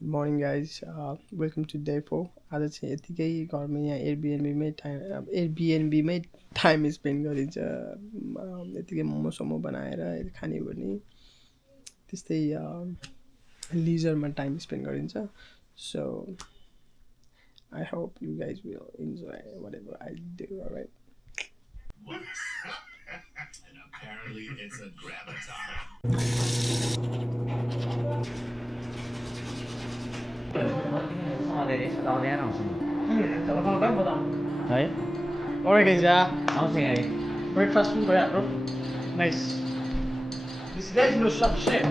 Good morning, guys. Welcome to day 4. आज चाहिँ यतिकै घरमा यहाँ एयरबिएनबीमै टाइम स्पेन्ड गरिन्छ यतिकै मोमोसोमो बनाएर खाने भने त्यस्तै लिजरमा टाइम स्पेन्ड गरिन्छ. So I hope you guys will enjoy whatever I do, alright? And apparently it's a graviton. Right? Alright, guys. Breakfast food, yeah, bro. Nice. This guy's no shot shit.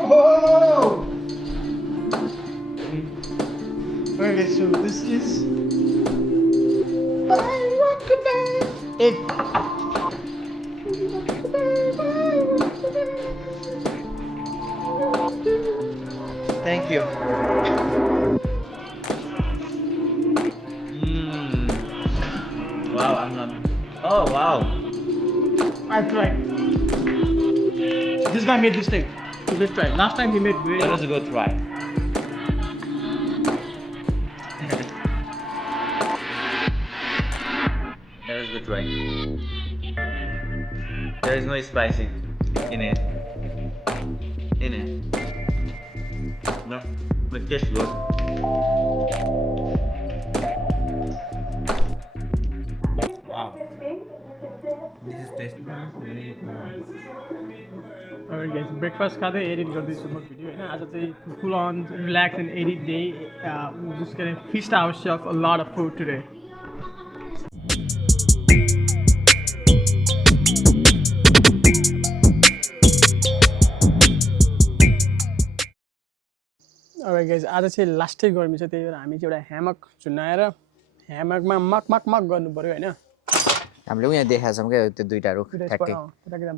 Whoa! Okay, so this is egg. Thank you. Wow, I'm not. Oh, wow. I tried. This guy made this thing. So let's try. Last time he made That was a good try. That was a good try. There is no spicy in it. No, but it tastes good. Wow. This is tasty. Alright guys, breakfast खाँदै edit गर्दैछु म video हैन. आज चाहिँ full on relax and edit day. Just gonna feast ourselves a lot of food today. Alright guys, आज चाहिँ लास्टै गर्मी छ, त्यही भएर हामी चाहिँ एउटा ह्यामक झुन्डाएर ह्यामकमा मक गर्नु पर्यो हैन. हामीले यहाँ देखाएको छौँ क्या त्यो दुईटा रुख ठ्याक्कै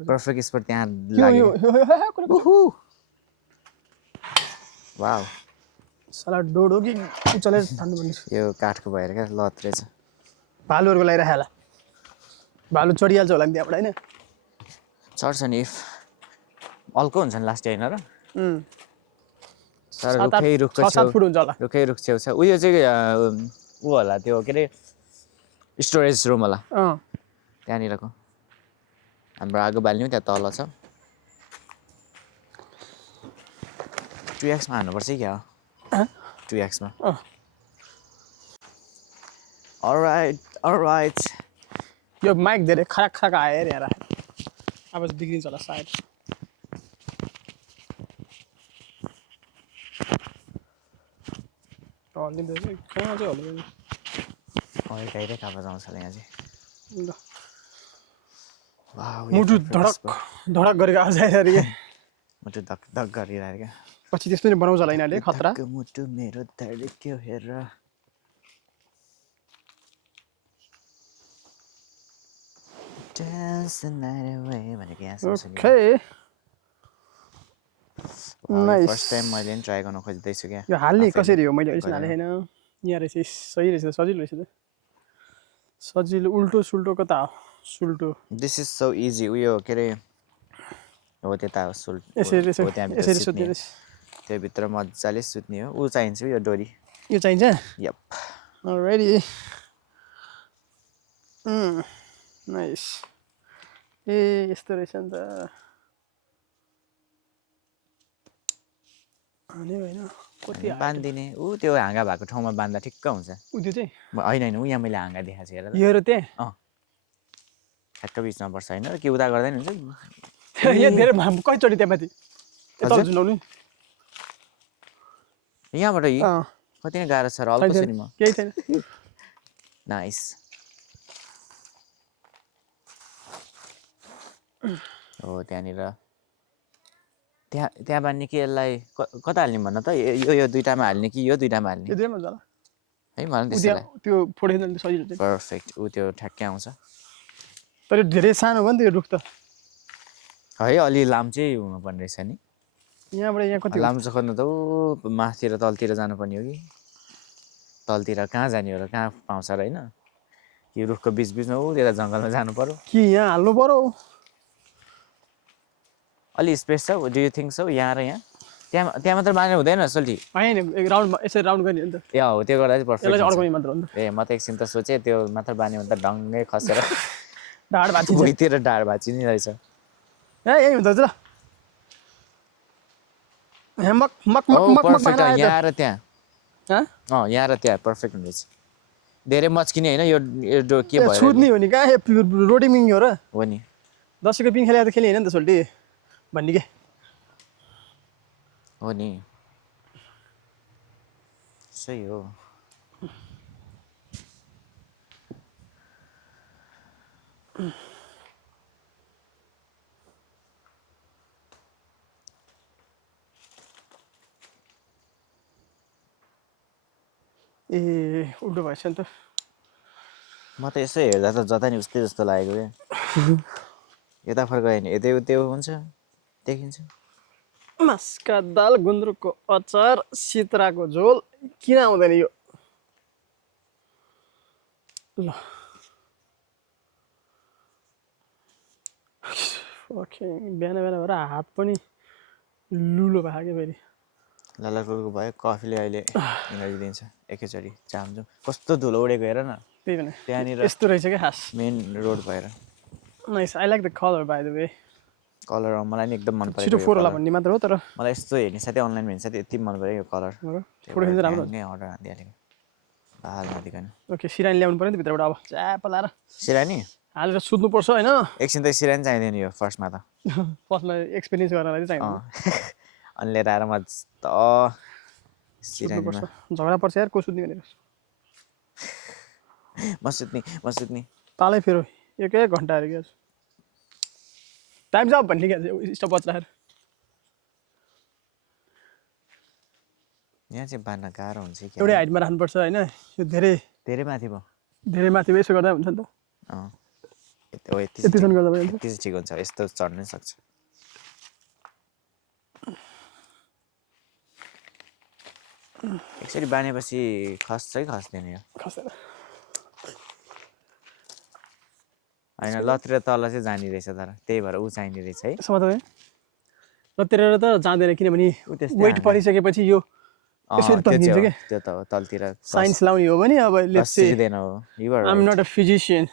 पर्फेक्ट स्पट त्यहाँ लाग्यो. वाउ, साला डोडो कि उचालेर थान्नु पर्ने. यो काठको भएर क्या लत रहेछ. भालुहरूको लागि राखेला. भालु चढिहाल्छ होला नि त्यहाँबाट हैन. चढ्छ नि इफ अल्को हुन्छ नि लास्ट होइन र. तर रुखै रुख छेउ छ. उयो चाहिँ ऊ होला त्यो के अरे स्टोरेज रुम होला त्यहाँनिरको. हाम्रो आगो बाल्ने त्यहाँ तल छ. 2x मा हान्नुपर्छ क्या हो. 2x मा. Alright. यो माइक धेरै खराक आयो यार. आवाज बिग्रिन्छ होला सायद. कहाँ चाहिँ होला नि. डाइरेक्ट आवाज आउँछ यहाँ चाहिँ. मुटु धडक गरेको आवाज आइरहेको क्या. मुटु धक गरिरहेको क्या. पछि त्यस्तो नि बनाउँछ होला यिनीहरूले खतरा. मुटु मेरो धड्क्यो हेर. Dance the night away भनेको यहाँ सुन्छ नि. Okay. Nice. फर्स्ट टाइम मैले नि ट्राई गर्न खोज्दैछु क्या. यो हाल्ने कसरी हो मैले अहिले हालेको छैन. यहाँ रहेछ, सही रहेछ, सजिलो रहेछ. सजिलो. उल्टो सुल्टो कता हो? सुल्टो. This is so easy. उयो के अरे हो त्यता हो सुल्टो. यसरी सुत्ने. त्यो भित्र मजाले सुत्ने हो. ऊ चाहिन्छ यो डोरी. यो चाहिन्छ. यप. Alrighty. Nice. यस्तो रहेछ नि त. हाने हैन कति बान्दिने. ऊ त्यो हाँगा भएको ठाउँमा बान्दा ठिक्क हुन्छ. उ त्यो चाहिँ होइन ऊ यहाँ मैले हाँगा देखाएको छु हेर. यो र त्यहाँ ठ्याक्क बिचमा पर्छ होइन र के उता गर्दैन हुन्छ. यहाँ धेरै कतिचोटि त्यहाँ माथि यता झुन्डाउनु यहाँबाट कति नै गाह्रो छ र अल्प छु नि म. केही छैन. नाइस. हो त्यहाँनिर त्यहाँ बान्ने कि यसलाई कता हाल्ने भन्न त. यो दुईटामा हाल्ने कि यो दुईटामा हाल्ने. यो दुईमा हुन्छ होला है. मलाई त्यसलाई त्यो फोडेन सजिलो छ. पर्फेक्ट. ऊ त्यो ठ्याक्कै आउँछ. तर धेरै सानो भयो नि त्यो रुख त. है अलि लाम्चै हुनुपर्ने रहेछ नि. यहाँबाट यहाँ कति लाम्चो खोज्नु त ऊ माथितिर तलतिर जानुपर्ने हो कि. तलतिर कहाँ जाने हो र कहाँ पाउँछ र होइन. यो रुखको बिचबिचमा ऊ त्यता जङ्गलमा जानु पर्यो कि यहाँ हाल्नु पर्यो. अलि स्पेस छ. डु यु थिङ्क सो यहाँ र यहाँ त्यहाँ मात्र बाँध्नु हुँदैन सोल्टी होइन राउन्ड यसरी राउन्ड गर्ने हो नि त ए हो त्यो गर्दा चाहिँ यसलाई चाहिँ पर्फेक्ट अड्काउने मात्र हो नि त ए म त एकछिन त सोचेँ त्यो मात्र बाँध्यो भने त डङ्गै खसेर ढाड भाँचिन्छ भुइँतिर ढाड भाँची नि रहेछ ए यही हुन्छ ल मक मक मक मक मक पर्फेक्ट बनाएर यहाँ र त्यहाँ हँ यहाँ र त्यहाँ पर्फेक्ट हुँदैछ धेरै मच्किने होइन यो के भयो छुट्ने हो नि कहाँ रोटी मिङ हो र हो नि 10 को पिङ खेले त खेले होइन नि त सोल्टी भन्ने के हो नि सही हो ए उल्टो भएछ नि त म त यसो हेर्दा त जता नि उस्तै जस्तो लागेको क्या यता फर्कायो भने यतै त्यो हुन्छ देखिन्छ मासका दाल गुन्द्रुकको अचार सितराको झोल किन आउँदैन यो ल बिहान बिहान भएर हात पनि लुलो भएको क्या फेरि लल्लाटुलको भयो कफीले अहिले इनर्जी दिन्छ एकैचोटि चाम्छु कस्तो धुलो उडेको हेर न त्यही भने त्यहाँनिर यस्तो रहेछ क्या खास मेन रोड भएर nice I like the colour by the way colour मलाई नि एकदम मन छिटो परेको फोर होला भन्ने मात्र हो तर मलाई यस्तो हेर्ने साथै अनलाइन हेर्ने साथै यति मन पऱ्यो यो कलर फोटो खिच्दा राम्रो नै अर्डर हालिदिइहालेको हाल नदिकन ओके सिरानी ल्याउनु पर्यो नि त भित्रबाट अब च्याप लाएर सिरानी हालेर सुत्नुपर्छ होइन एकछिन त सिरानी चाहिँदैन यो फर्स्टमा त फर्स्टमा एक्सपिरियन्स गर्नलाई चाहिँ चाहिँदैन अनि लिएर आएर मस्त सुत्नुपर्छ झगडा पर्छ यार को सुत्ने भनेर म सुत्ने तालै फेरो एक घन्टाहरू क्या टाइम छ भन्ने क्या स्टप वाच राखेर यहाँ चाहिँ बाँध्न गाह्रो हुन्छ कि एउटै हाइटमा राख्नुपर्छ होइन यो धेरै धेरै माथि भयो धेरै माथि यसो गर्दा हुन्छ नि त यतिसम्म गर्दा भयो यति चाहिँ ठिक हुन्छ यस्तो चढ्नै सक्छ एकचोटि बाँधेपछि खस्छ कि खस्दैन यो खसेर होइन लतिर तल चाहिँ जाने रहेछ तर त्यही भएर ऊ चाहिने रहेछ है समाधान लतेरेर त जाँदैन किनभने वेट परिसकेपछि यो यसरी तन्किन्छ क्या त्यो त हो तलतिर साइन्स लाउने हो भने अब लेट्स से सिक्दैन हो I am not a physician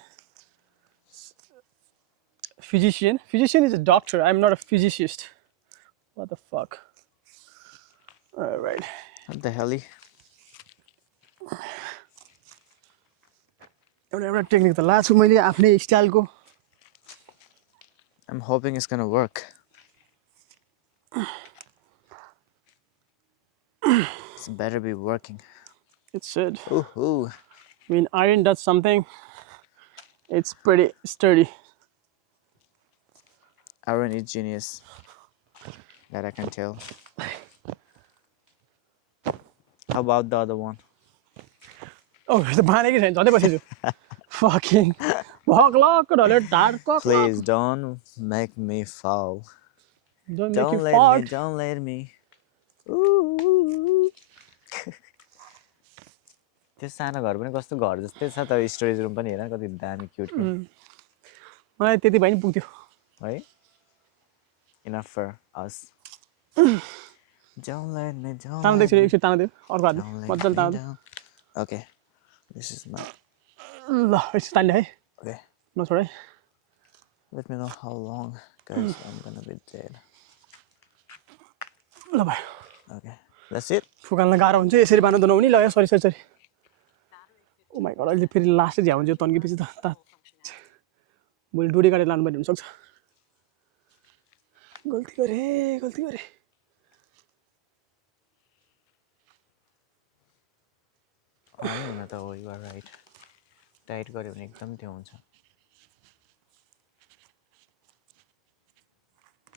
is a doctor I am not a physicist what the fuck right What the hell? एउटा टेक्निक त लाछु मैले आफ्नै स्टाइलको I'm hoping it's gonna work. It's better be working. It should. Ooh. When iron does something, it's pretty sturdy. Iron is genius. That I can tell. How about the other one? Oh, the भनेकै छैन झन् बसेछु fucking भक्लक ढले ढाड cock Please don't make me fall. Don't make you let fart. me, don't let me. त्यो सानो घर पनि कस्तो घर जस्तै छ तर स्टोरेज रुम पनि हेर कति दामी क्युट मलाई त्यति भए नि पुग्थ्यो है Enough for us. Don't let me down. तान देख्छु एकछिन तान दियो अर्को हातले मजाले तान Okay. This is my ल एकछिन तान्ने है okay. नछोड है Let me know how long, guys. I'm gonna be dead. ल भयो Okay. That's it. फुकाल्न गाह्रो हुन्छ यसरी बाँध्नु त नहुने ल सरी ओ माई गड अहिले फेरि लास्ट झ्याउ हुन्छ तन्केपछि त भोलि डोरी काटेर लानुपर्ने हुनसक्छ गल्ती गरेँ होइन त हो यु आर राइट टाइट गऱ्यो भने एकदम त्यो हुन्छ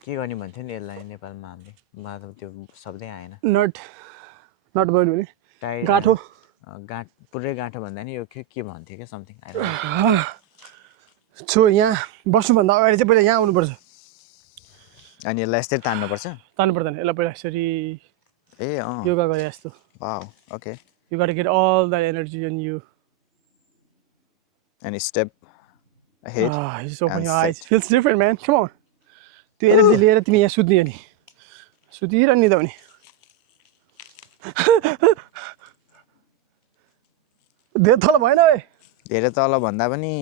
के गर्ने भन्थ्यो नि यसलाई नेपालमा हामीले माधव त्यो शब्दै आएन नट भयो भने टाइट गाँठो पुरै गाँठो भन्दा नि यो के भन्थ्यो क्या समथिङ छु यहाँ बस्नुभन्दा अगाडि चाहिँ पहिला यहाँ आउनुपर्छ अनि यसलाई यस्तै तान्नुपर्छ तान्नु पर्दैन यसलाई पहिला यसरी ए अँ योगा गरे जस्तो wow okay You got to get all that energy in you. And step ahead. You just open your eyes. Feels different, man. Come on. त्यो एनर्जी लिएर तिमी यहाँ सुत्ने हो नि सुतिरहने त हो नि धेरै तल भएन है धेरै तल भन्दा पनि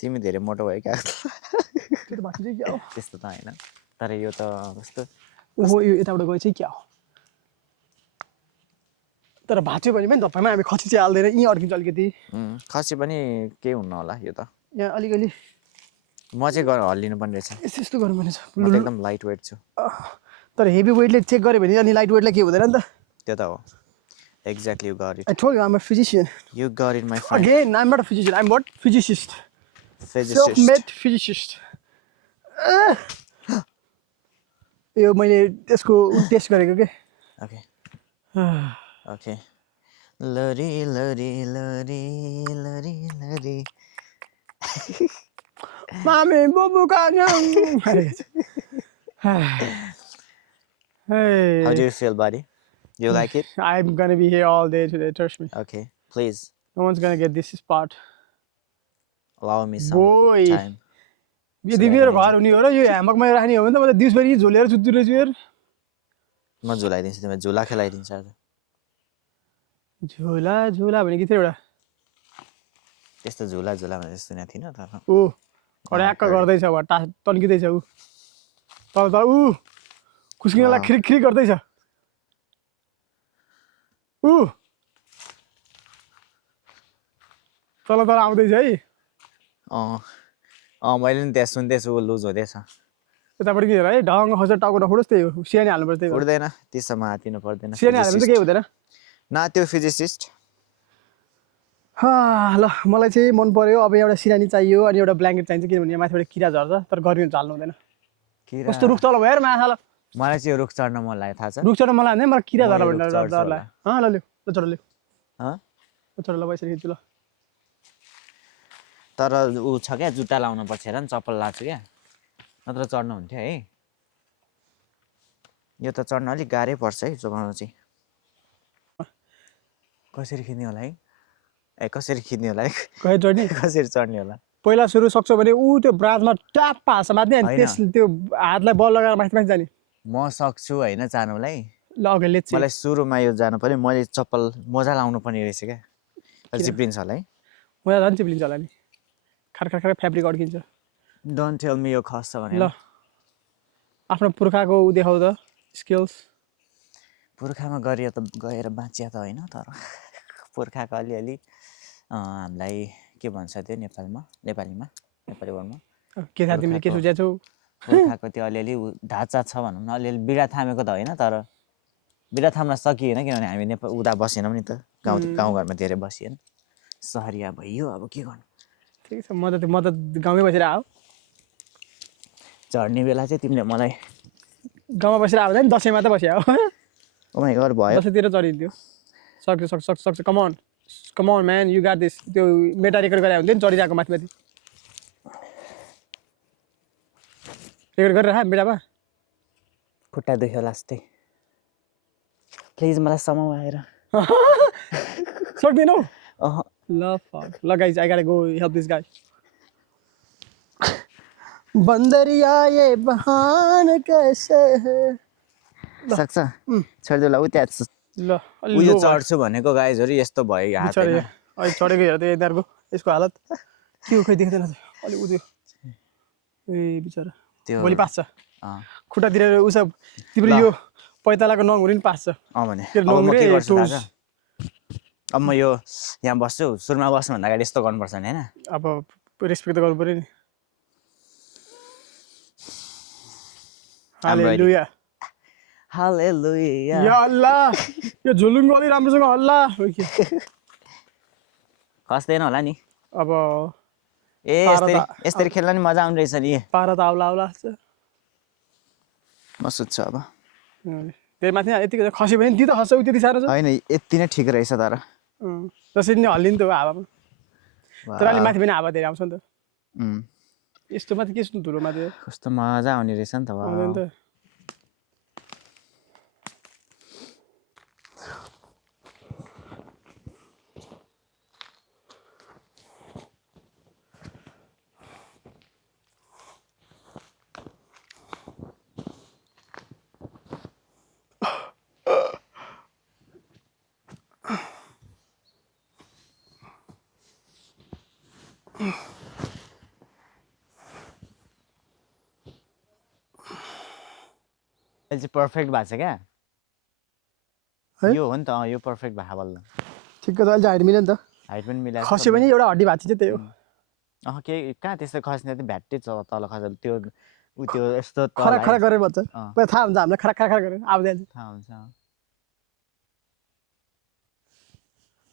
तिमी धेरै मोटो भयो क्या त्यो त भाँच्यो क्या हो त्यस्तो त होइन तर यो त कस्तो ओहो यो यताबाट गयो चाहिँ क्या हो तर भाँच्यो भने पनि धप्पामा हामी खसी चाहिँ हाल्दैन यहीँ अड्किन्छ अलिकति खसी पनि केही हुन्न होला यो त यहाँ अलिकति म चाहिँ हल्लिनु पर्ने रहेछ यस्तो यस्तो गर्नुपर्ने छ म त एकदम लाइट वेट छु तर हेभी वेटले चेक गऱ्यो भने अनि लाइट वेटले के हुँदैन नि त त्यो त हो exactly you got it I told you I'm a physician. You got it my friend Again, I'm not a physician. I'm what? Physicist. Physicist Self-made physicist. यो मैले त्यसको टेस्ट गरेको के ओके ओके लरी लरी लरी लरी लरी मामे बुबु कान्याङ How do you feel, buddy? You like it? I'm gonna be here all day today, trust me. Okay, please No one's gonna get this spot. allow me some Boy. time. यदि मेरो घर हुने हो र यो ह्यामकमा राख्ने हो भने त म त दिउँसभरि झोलेर सुत्छु रहेछु यार म झुलाइदिन्छु तिमीलाई झुला खेलाइदिन्छु आज झोला झोला भने कि थियो एउटा त्यस्तो झुला झुला भने जस्तो यहाँ थिएन तर ऊ कड्याक्क गर्दैछ भट्टा तन्किँदैछ ऊ तल तल ऊ खुस्किनलाई खिरिक खिरिक गर्दैछ ऊ तल तल आउँदैछ है मैले नि त्यहाँ सुन्दैछु ऊ लुज हुँदैछ यतापट्टि के है ढङ्ग खसेर टाउको नफुटोस् त्यही हो सियानी हाल्नुपर्छ त्यही हो उड्दैन त्यसमा हातिनु पर्दैन सियानी हाल्यो भने त केही हुँदैन न त्यो फिजिसिस्ट ल मलाई चाहिँ मन पर्यो अब एउटा सिरानी चाहियो अनि एउटा ब्ल्याङ्केट चाहिन्छ किनभने यहाँ माथिबाट किरा झर्छ तर गर्मी झाल्नु हुँदैन कस्तो रुख तल भयो माछा ल मलाई चाहिँ यो रुख चढ्न मन लाग्यो थाहा छ रुख चढ्न मलाई मलाई किरा झर्न रुख भनेर चढ्छु डर लाग्यो ल लियो ल चढ लियो हँ? ल चढ ल पैसा खिच्छु ल तर ऊ छ क्या जुत्ता लाउनु पर्छ हेर नि चप्पल लाएको छु क्या नत्र चढ्नु हुन्थ्यो है यो त चढ्न अलिक गाह्रै पर्छ है जोगाउनु चाहिँ कसरी खिच्ने होला है कसरी खिच्ने होला है कहिले चढ्ने कसरी चढ्ने होला पहिला सुरु सक्छौ भने ऊ त्यो ब्राजमा ट्याप हाँस मात्ने अनि होइन। त्यस त्यो हातलाई बल लगाएर माथि माथि जाने म सक्छु होइन जानुलाई ल अघि लेट्स मलाई सुरुमा यो जानु पर्यो मैले चप्पल मोजा लाउनु पर्ने रहेछ क्या जिप्रिन्छ होला है मलाई झन् चिप्लिन्छ होला नि खार खार खार फेब्रिक अड्किन्छ डोन्ट टेल मी यो खस्छ भने ल आफ्नो पुर्खाको ऊ देखाउ त स्किल्स पुर्खामा गरियो त गएर बाँचिया त होइन तर पुर्खाको अलिअलि हामीलाई के भन्छ त्यो नेपालीमा नेपाली वर्डमा के थाहा तिमीले के सोचेको छौ पुर्खाको त्यो अलिअलि ढाँचा छ भनौँ न अलिअलि बिडा थामेको त होइन तर बिडा थाम्न सकिएन किनभने हामी उता बसेनौँ नि त गाउँघरमा धेरै बसिएन सहरिया भइयो अब के गर्नु ठिक छ म त गाउँमै बसेर आऊ झर्ने बेला चाहिँ तिमीले मलाई गाउँमा बसेर आउँदा नि दसैँमा त बस्यो ओ माइ गॉड भयो दसैँतिर चढिन्थ्यो सक्छ कमन म्यान यु गाट दिस त्यो मेटा रेकर्ड गरेर हुन्थ्यो नि चढिरहेको माथि माथि रेकर्ड गरेर राख मेटामा खुट्टा दुख्यो लास्टै प्लिज मलाई समाउ आएर सक्दैनौ अह ल फक ल guys I got go help this guy बन्दरिया ये बहान कैसे है सक्छ छोडिदेऊ ल उ त्यहाँ ल उयो चढ्छु भनेको गाइजहरू यस्तो भयो हात होइन अहिले चढेको हेर त यिनीहरूको यसको हालत के हो खै देख्दैन त अलिक उयो ए बिचरा त्यो भोलि पास्छ अँ खुट्टातिर उसो तिम्रो यो पैतालाको नङ हुने नि पास्छ भने के अब म नङ के रे गर्छु थाहा टोज छ अब म यो यहाँ बस्छु सुरुमा बस्नुभन्दा अगाडि यस्तो गर्नुपर्छ नि होइन अब रेस्पेक्ट त गर्नु पर्यो नि हालेलुया हालेलुया या अल्लाह यो झुलुङ्गो अलि राम्रोसँग हल्ला खस्दैन होला नि अब ए यसरी खेल्न नि मजा आउने रहेछ नि पारा त आउला आउला म सुत्छु अब त्यही माथि यतिको खस्यो भने नि त खस्छ त्यति साह्रो छ होइन यति नै ठिक रहेछ तर जसरी नै हल्लिन्छ हो हावामा तर अलि माथि पनि हावा धेरै आउँछ नि त यस्तो माथि के सुन्नु धुलो माथि कस्तो मजा आउने रहेछ नि त आउँदैन त अहिले चाहिँ पर्फेक्ट भएको छ क्या है? यो हो नि त यो पर्फेक्ट भएको बल्ल ठिक्क छ अहिले चाहिँ हाइट मिल्यो नि त हाइट पनि मिलाएको छ खस्यो भने एउटा हड्डी भाँच्चिन्छ त्यही हो केही कहाँ त्यस्तो खस्ने त भ्याट्टै तल खसेर त्यो उ त्यो यस्तो तल खराक खराक गरेर बच्छ अँ। पहिला थाहा हुन्छ हामीलाई खराक खराक गरेर आउँदैन थाहा हुन्छ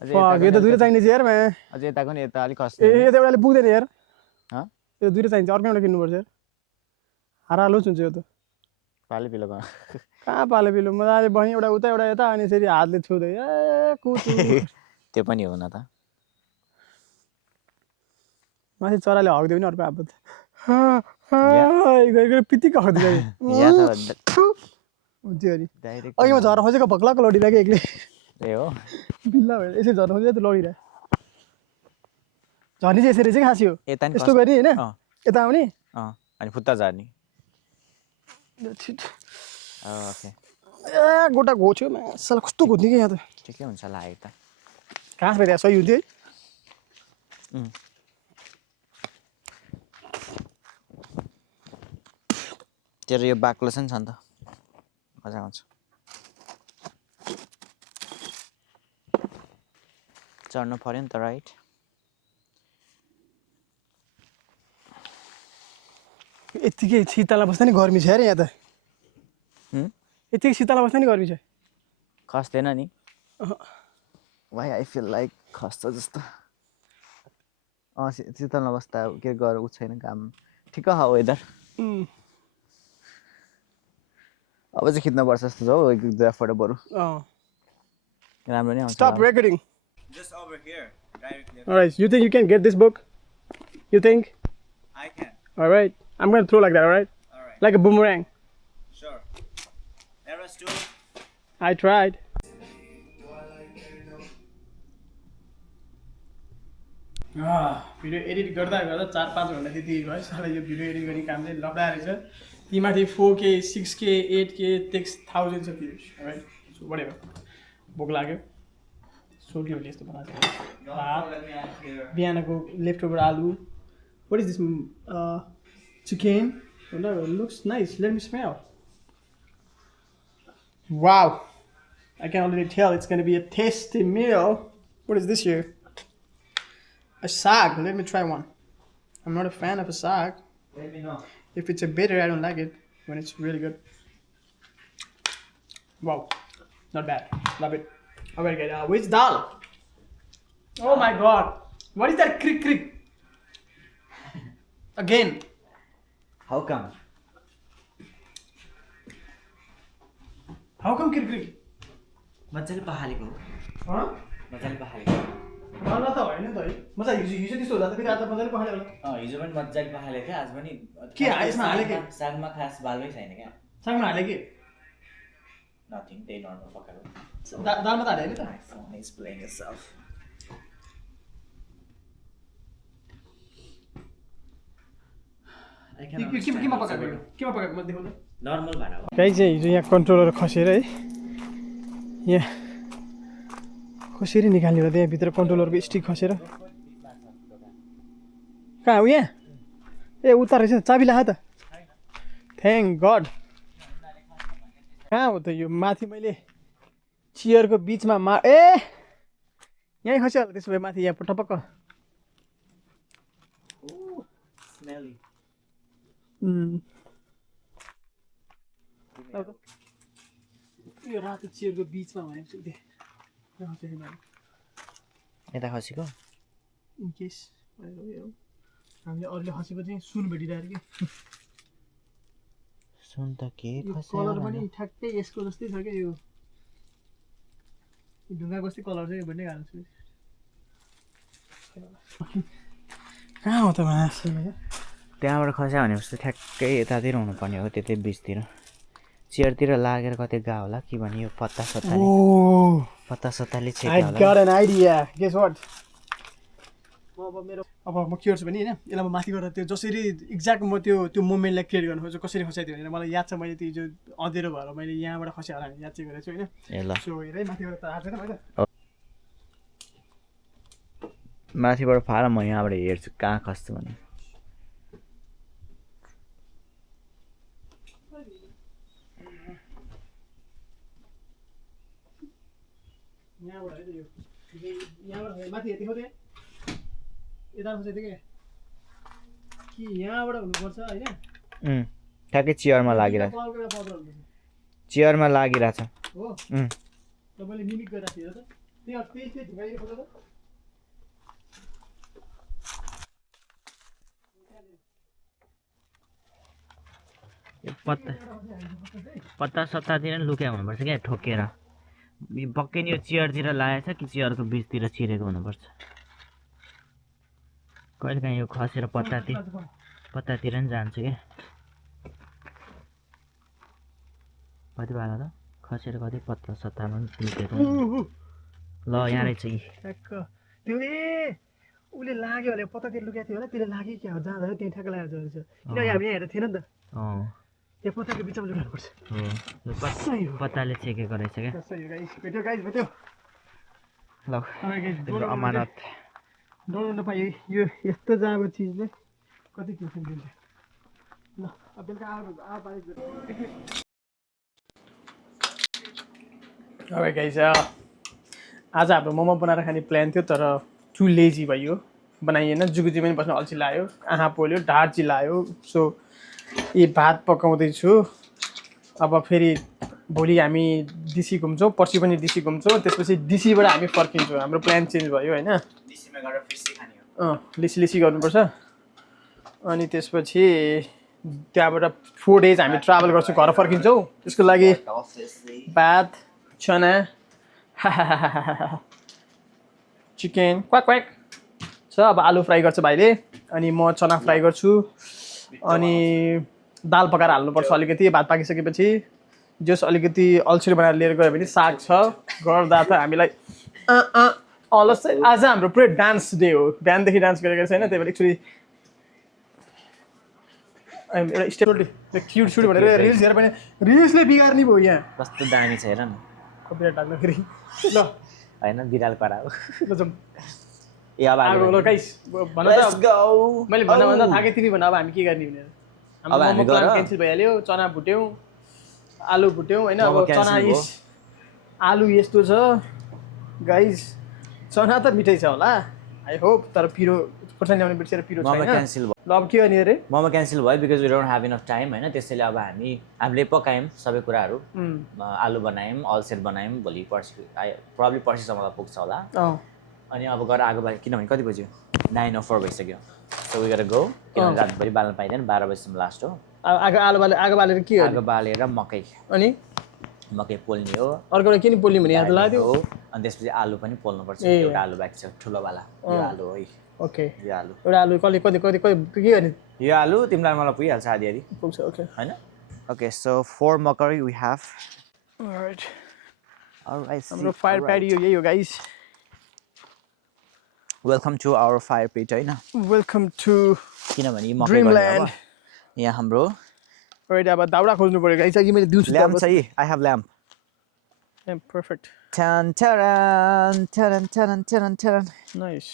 यो त दुइटा चाहिने चाहिँ यारमा अझै यताको नि यता अलिक ए खस्ने यो त एउटाले पुग्दैन यार हँ? यो दुइटा चाहिन्छ अर्को एउटा किन्नुपर्छ यार हारालोच हुन्छ यो त पाले पिलो कहाँ पाले पिलो मजाले बस्ने एउटा उता एउटा यता अनि यसरी हातले छुँदै ए कुचु त्यो पनि हो न त माथि चराले हगिदियो भने अर्को आपत गएर पितिक हगिदियो या त हुन्थ्यो अरे डाइरेक्ट अघि म झर्न खोजेको भक्लाको लडिरहेको एक्लै ए हो बिल्ला भएर यसरी झर्न खोजेको त लडिरहे झर्ने चाहिँ यसरी चाहिँ खासि हो यता नि यस्तो गर्ने होइन अँ। यता आउने अनि खुट्टा झार्ने छिटो ओके ए गोटा घोच्यो मासला कस्तो घोच्ने कि यहाँ त ठिकै हुन्छ लाग्यो त घाँस भइदिएको सही हुन्थ्यो है तेरो यो बाक्लो छ नि त मजा आउँछ चढ्नु पर्यो नि त राइट यत्तिकै शीतलमा बस्दा नि गर्मी छ अरे यहाँ त यत्तिकै शीतलमा बस्दा नि गर्मी छ खस्दैन नि वाइ आई फिल लाइक खस्छ जस्तो शीतलमा बस्दा के गर उ छैन काम ठिक छ वेदर अब चाहिँ खिच्नुपर्छ जस्तो छ हौ एक दुईवटा फोटो बरु राम्रो नै आउँछ Stop recording. Just over here, directly. All right, you think you can get this book? You think? I can. All right, I'm going to throw like that, all right? All right. Like a boomerang. Sure. Never stool. I tried. Video edit गर्दा गर्दा 4-5 घन्टा त्यति भयो साला यो video edit गर्ने काम चाहिँ लग्दा रहेछ ती माथि 4K 6K 8K टेक्स 1000 of views right so whatever भोक लाग्यो सोल्टीहरूले यस्तो बनाएको छ भात बिहानको लेफ्ट ओभर आलु what is this chicken looks nice let me smell wow I can already tell it's going to be a tasty meal what is this here a sag. Let me try one. I'm not a fan of a sag. Let me know. If it's a bitter, I don't like it when it's really good. Wow, not bad. Love it. Alright, guys. Which dal? Oh my God! What is that crick crick? Again. How come? How come crick crick? मजाले पहालेको Huh? मजाले पहालेको मलाई त होइन नि त है म चाहिँ हिजो त्यस्तो हुँदा त फेरि आज मजाले पखाल्यो होला हिजो पनि मजाले पहाले थियो आज पनि के यसमा हाले के सागमा खास बालै छैन क्या सागमा हाले के नथिङ त्यही नर्मल पकाएको दालमा त हाले नि त phone is playing itself केमा पकाएको म देखाउँदा नर्मल भाडा हो गाई चाहिँ हिजो यहाँ कन्ट्रोलर खसेर है यहाँ कसरी निकाल्ने होला त्यहाँभित्र कन्ट्रोलरको स्टिक खसेर कहाँ हो यहाँ ए उता रहेछ चाबी ला त थ्याङ्क गड कहाँ हो त यो माथि मैले चियरको बिचमा यहीँ खस्यो होला त्यसो भए माथि यहाँ टपक्क यो रातो चियरको बिचमा भनेको यता खसेको इनकेस हामीले अरूले खसेको चाहिँ सुन भेटिरहेको कि सुन त के कलर पनि ठ्याक्कै यसको जस्तै छ क्या यो ढुङ्गाको जस्तै कलर चाहिँ भन्ने गाह्रो छु कहाँ हो त त्यहाँबाट खस्यो भनेपछि ठ्याक्कै यतातिर हुनुपर्ने हो त्यतै बिचतिर चियरतिर लागेर कतै गयो होला कि भने यो पत्ता सत्ताले I got an idea. Guess what? अब म के गर्छु भने होइन यसलाई म माथि गरेर त्यो जसरी एक्ज्याक्ट म त्यो मोमेन्टलाई क्रिएट गर्नु खोज्छु कसरी खसाइदियो भने मलाई याद छ मैले त्यो हिजो अँधेरो भएर मैले यहाँबाट खस्यो होला याद चाहिँ गरेको छु होइन सो हेर है माथिबाट त हाल्दैन मैले माथिबाट फाल म यहाँबाट हेर्छु कहाँ खस्छु भने यहाँबाट है त यो यहाँबाट माथि यति खोजे यता खोजेको थिएँ कि यहाँबाट हुनुपर्छ होइन ठ्याक्कै चियरमा लागिरहेछ चियरमा लागिरहेछ हो तपाईँले मिमिक गरेर थियो त त्यही झुकाइदिनु खोज्दा त पत्ता सत्तातिर नि लुक्या हुनुपर्छ क्या ठोकेर पक्कै नि यो चियरतिर लागेछ कि चियरको बिचतिर चिरेको हुनुपर्छ कहिलेकाहीँ यो खसेर पत्तातिर नि जान्छ क्या कति बेला त खसेर कति पत्ता सत्तामा पनि लुकेको ल यहाँ रहेछ यी ठ्याक्क त्यो उसले लाग्यो भने पत्तातिर लुकेको थियो होला त्यसले लाग्यो क्या जाँदा त्यहीँ ठ्याक्क लागेको रहेछ किनकि हामी हेरेर थिएन नि त त्यो पत्ताको बिचमा लुकाउनुपर्छ पत्ताले छेकेको रहेछ क्या भेट्यो गाइस भेट्यो ल तिम्रो अमानत डराउनु नपायो यो यस्तो जाँको चिजले कति टेन्सन दिन्छ ल अब बेलुका अब गाइस आज हाम्रो मोमो बनाएर खाने प्लान थियो तर टु लेजी भयो बनाइएन जुगुजी पनि बस्न अल्छी लाग्यो आँखा पोल्यो ढाड चिलायो सो यी भात पकाउँदैछु अब फेरि भोलि हामी डिसी घुम्छौँ पर्सि पनि डिसी घुम्छौँ त्यसपछि डिसीबाट हामी फर्किन्छौँ हाम्रो प्लान चेन्ज भयो होइन लिसी गर्नुपर्छ अनि त्यसपछि त्यहाँबाट 4 डेज हामी ट्राभल गर्छौँ घर फर्किन्छौँ त्यसको लागि भात चना चिकन क्वाक छ अब आलु फ्राई गर्छ भाइले अनि म चना फ्राई गर्छु अनि दाल पकाएर हाल्नुपर्छ अलिकति भात पाकिसकेपछि जस अलिकति अल्छी बनाएर लिएर गयो भने साग छ गर्दा त हामीलाई अलस आज हाम्रो पुरै डान्स डे हो बिहानदेखि डान्स गरेको छैन त्यही भएर एक्चुअली एउटा स्टेप क्युट सुट भनेर रिल्स हेरेर पनि रिल्सले बिगार्ने भयो यहाँ कस्तो दामी छ हेर न कपिराइट लाग्दाखेरि ल होइन बिराल परा हो ल जाउँ ए अब ल गाइस भन त मैले भन्दा थाकेँ तिमी भन अब हामी के गर्ने भनेर अब हामी गएर क्यान्सल भइहाल्यो चना भुट्यौँ आलु भुट्यौँ होइन अब चना आलु यस्तो छ गाइस चना त मिठै छ होला आई होप तर पिरो खोर्सानी ल्याउने बिर्सेर पिरो छैन क्यान्सल भयो ल अब के गर्ने अरे मोमो क्यान्सल भयो because we don't have enough time होइन त्यसैले अब हामीले पकायौँ सबै कुराहरू आलु बनायौँ अलसेट बनायौँ भोलि पर्सि प्रब्लली पर्सिसम्म पुग्छ होला अनि अब गएर आगो बाल्यो किनभने कति बज्यो 9:04 भइसक्यो सो वी गएर गो किनभने रातभरि बाल्न पाइँदैन 12 बजीसम्म लास्ट हो आगो बालेर के आगो बालेर मकै अनि मकै पोल्ने हो अर्को के नि पोल्ने भने याद लाग्यो अनि त्यसपछि आलु पनि पोल्नुपर्छ एउटा आलु बाँकी छ ठुलोवाला यो आलु हो है ओके यो आलु एउटा आलु कति के गर्ने यो आलु तिमीलाई मलाई पुगिहाल्छ आधी पुग्छ ओके होइन ओके सो 4 मकरी वी हेभ अलराइट अलराइट हाम्रो फायर प्याडियो यही हो guys welcome to our fire pit होइन वेलकम टु किनभने ड्रिमल्यान्ड यहाँ हाम्रो राइट अब दाउरा खोज्नु पर्यो गाइस कि मैले दिउँसो ल्याम्प छ यी I have lamp perfect turn turn turn turn turn turn nice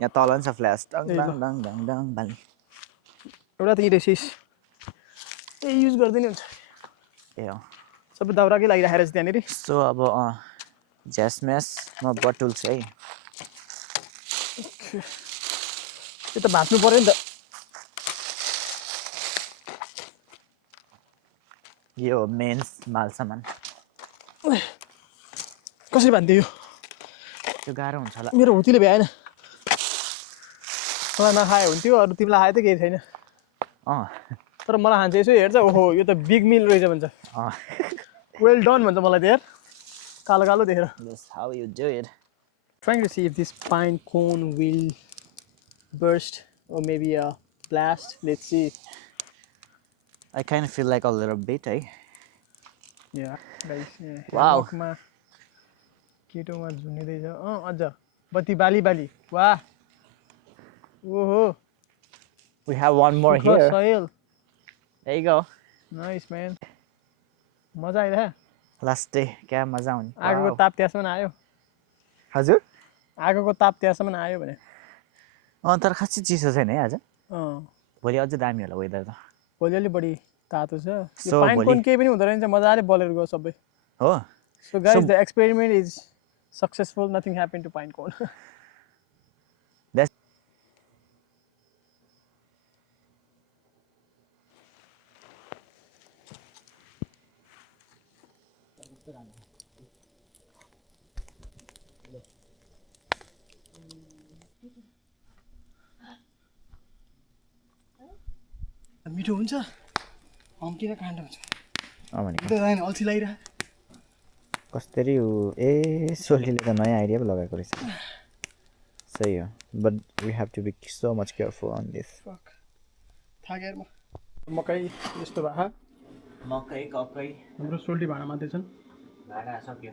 यहाँ तल नि छ फ्ल्यास डङ डङ डङ डङ डङ बाल्ने एउटा त इरेसिस युज गर्दैन हुन्छ ए हो सबै दाउराकै लागि राखेर चाहिँ त्यहाँनिर सो अब झ्यासम्यासमा बटुल्छ है यो त भाँच्नु पर्यो नि त यो मेन माल सामान कसरी भान्थ्यो यो गाह्रो हुन्छ होला मेरो हुतीले भ्याएन मलाई नखायो हुन्थ्यो अरू तिमीलाई खायो त केही छैन तर मलाई खान्छ यसो हेर्छ ओहो यो त बिग मिल रहेछ भन्छ वेल डन भन्छ मलाई त यार कालो कालो देखेर how you do it trying to see if this pine cone will burst or maybe a blast. Let's see. I kind of feel like a little bit, eh? Yeah, guys. Yeah. Wow. Keto ma झुनिदै छ अझ बत्ती बाली बाली वाह ओहो We have one more here. Soil. There you go. Nice man. मजा आइरह्यो Last day, क्या मजा आउने आगोको ताप त्यहाँसम्म आयो हजुर आगोको ताप त्यहाँसम्म आयो भने तर खासै चिसो छैन है आज भोलि अझै दामी होला वेदर त भोलि अलि बढी तातो छ यो पाइन कोन केही पनि हुँदैन रहेछ मजाले बलेर गयो सबै हो so guys the experiment is Successful, nothing happened to Pinecone. That's मिठो हुन्छ अम्किन काण्ड हुन्छ भनेको त अल्छी लागिरह कसरी हो ए सोलीले त नयाँ आइडिया पो लगाएको रहेछ सही हो but we have to be so much careful on this थाकेर मकै यस्तो भए मकै ककै हाम्रो सोल्टी भाँडा मात्रै छन् भाडा सक्यो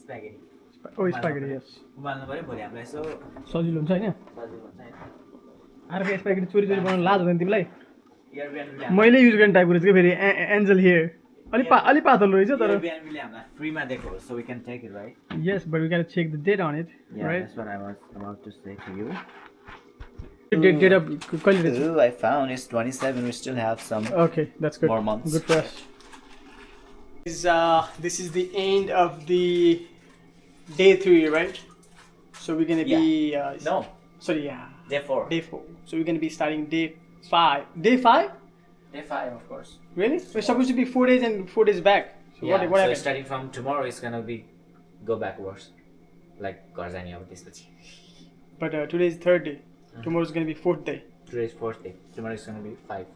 स्प्यागेटी ओ स्पागेटी यस उमाल्नु पऱ्यो भोलि हामीलाई यसो सजिलो हुन्छ होइन सजिलो हुन्छ होइन अर्को स्पागेटी चोरी चोरी बनाउनु लाज हुँदैन तिमीलाई एयरबिएनबीले मैले युज गर्ने टाइपको रहेछ कि फेरि एन्जल हियर अलि पातलो रहेछ तर एयरबिएनबीले हामीलाई फ्रीमा दिएको हो so we can take it right yes but we can check the date on it Yeah, right that's what I was about to say to you. Date of कहिले रहेछ Ooh, I found it's 27. We still have some Okay, that's good. more months. Good for us. This is the end of the day 3, right? So we're gonna be No, sorry, yeah, day 4. day 4. So we're gonna be starting day 5. Day 5? Day 5, of course. Really? We're supposed to be 4 days and 4 days back. So Yeah, what so happened? starting from tomorrow, it's gonna be go backwards. Like Garzani अब त्यसपछि. But today is 3rd day. Tomorrow is gonna be 4th day. Today is 4th day. Tomorrow is gonna be 5.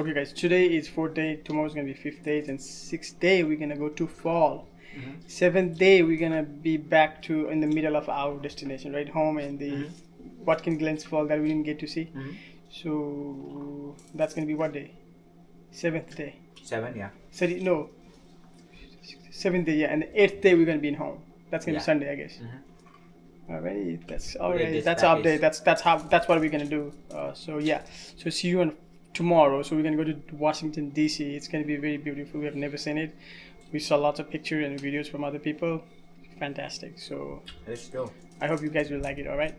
Okay, guys. Today is 4th day. Tomorrow is gonna be 5th day, and 6th day we're gonna go to fall. 7th day we're gonna be back to in the middle of our destination, right home in the Watkin Glens Fall that we didn't get to see. So that's gonna be what day? 7th day. 7, yeah. Sorry, no. 7th day, yeah, and the 8th day we're gonna be in home. That's gonna be Yeah. Sunday, I guess. Alright, that's alright. this That's our package. update. That's what we're gonna do. So yeah, so see you on tomorrow. So we're gonna go to Washington DC. It's gonna be very beautiful. We have never seen it. We saw lots of pictures and videos from other people. Fantastic. So Let's go. I hope you guys will like it. Alright.